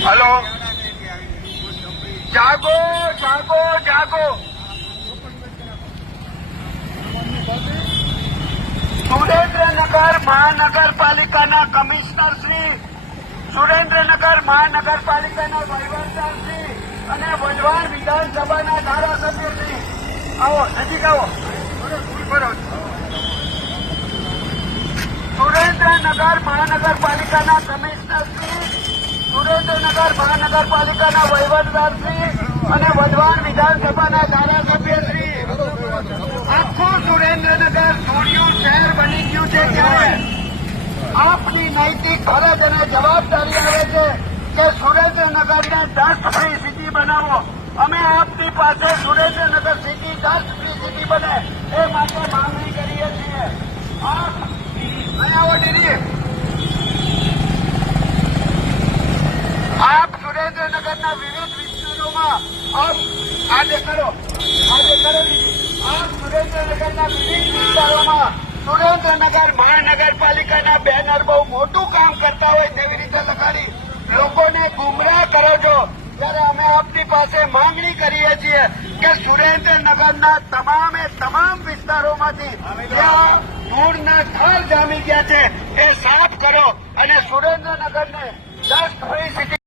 Hello, जागो जागो जागो। સુરેન્દ્રનગર મહાનગરપાલિકાના કમિશનર શ્રી, સુરેન્દ્રનગર મહાનગરપાલિકાના વહીવટદાર શ્રી અને વઢવાણ વિધાનસભાના ધારાસભ્ય શ્રી, આવો નજીક આવો. સુરેન્દ્રનગર મહાનગરપાલિકાના કમિશનર શ્રી, સુરેન્દ્રનગર મહાનગરપાલિકાના વહીવટદાર શ્રી અને વઢવાણ વિધાનસભાના ધારાસભ્ય શ્રી, આખું સુરેન્દ્રનગર ધૂળિયું શહેર બની ગયું છે ત્યારે આપની નૈતિક ફરજ અને જવાબદારી આવે છે કે સુરેન્દ્રનગરને ડસ્ટ ફ્રી સિટી બનાવો. અમે આપની પાસે Surendranagar city dust free city બને એ માટે માંગણી કરીએ છીએ. આપ અહીં આવો દીદી. આપ સુરેન્દ્રનગરના વિવિધ વિસ્તારોમાં આપ આ દેખાડો દીદી. આપ સુરેન્દ્રનગરના વિવિધ વિસ્તારોમાં સુરેન્દ્રનગર મહાનગરપાલિકાના બેનર બહુ મોટું કામ કરતા હોય તેવી રીતે લગાડી લોકોને ગુમરાહ કરો છો. ત્યારે અમે આપની પાસે માંગણી કરીએ છીએ કે સુરેન્દ્રનગરના તમામ વિસ્તારોમાંથી જ્યાં ધૂળના થર જામી ગયા છે એ સાફ કરો અને સુરેન્દ્રનગરને ડસ્ટ ફ્રી સિટી